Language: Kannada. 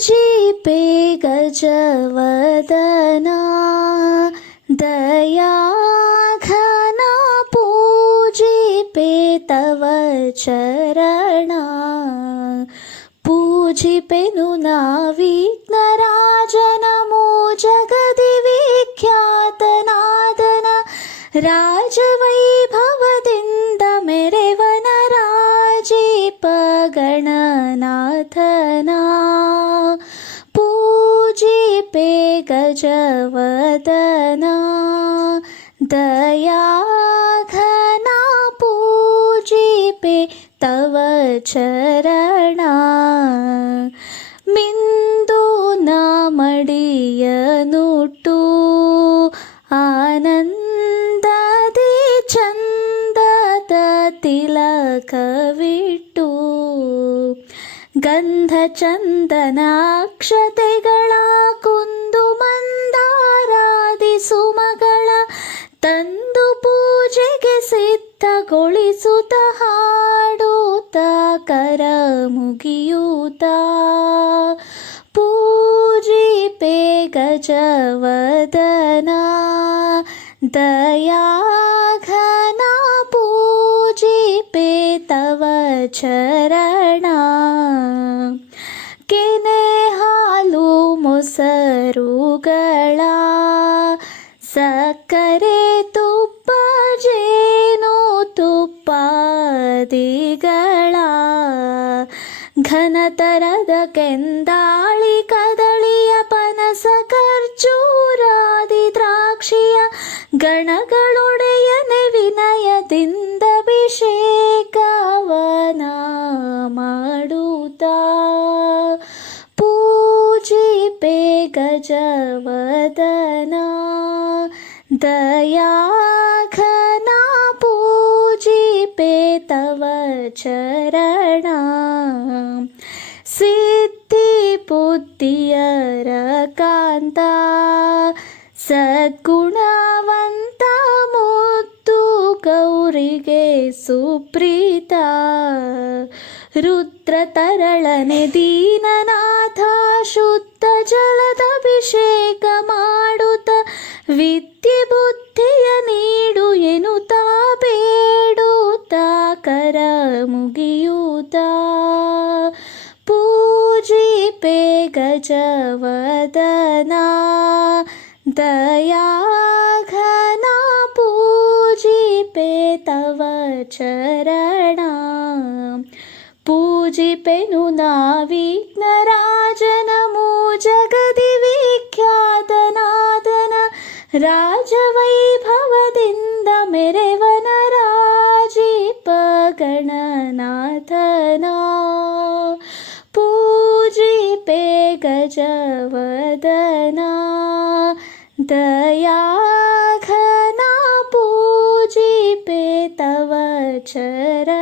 पूजिपे गजवदना दयाघना पूजिपे तव चरणा पूजिपेनु नाविघ्नराजनमो जगदि विख्यातनादन गजवदना दयाघना पूजिपे तव चरणा मिन्दु न मडियनुटु आनन्ददि चन्दद तिलकवि ಗಂಧ ಚಂದನಾಕ್ಷತೆಗಳ ಕುಂದು ಮಂದಾರಾದಿ ಸುಮಗಳ ತಂದು ಪೂಜೆಗೆ ಸಿದ್ಧಗೊಳಿಸುತ್ತ ಹಾಡೂತ ಕರ ಮುಗಿಯೂತ ಪೂಜಿಪೆ ಗಜವದನ ದಯಾಘನ ಪೂಜಿಪೆ ತವ ಚರ ಕೃತಿಗಳ ಘನತರದ ಕೆಂದಾಳಿ ಕದಳಿಯ ಪನಸ ಖರ್ಜೂರಾದಿ ದ್ರಾಕ್ಷಿಯ ಗಣಗಳೊಡೆಯನೆ ವಿನಯದಿಂದ ಅಭಿಷೇಕವನ ಪೂಜಿ ಪೂಜಿಪೆ ಗಜವದನ ದಯಾ पूजिपे तव चरणा ಸಿದ್ಧಿಬುದ್ಧಿಯರ ಕಾಂತ ಸದ್ಗುಣವಂತ ಮುತ್ತು ಗೌರಿಗೆ ಸುಪ್ರೀತ ರುದ್ರ ತರಳನೆ ದೀನನಾಥ ಶುದ್ಧ ಜಲದ ಅಭಿಷೇಕ ಮಾಡುತ್ತ ವಿದ್ಯೆ च दया घना पूजिपे तव चरणा। पूजिपे नुना विघ्नराजनमो जगदि विख्यातनादन राजवैभवदिन्द मेरे भवदिन्दमिरिवनराजिपगणनाथ गजवदना दयाघना पूजिपे तव चर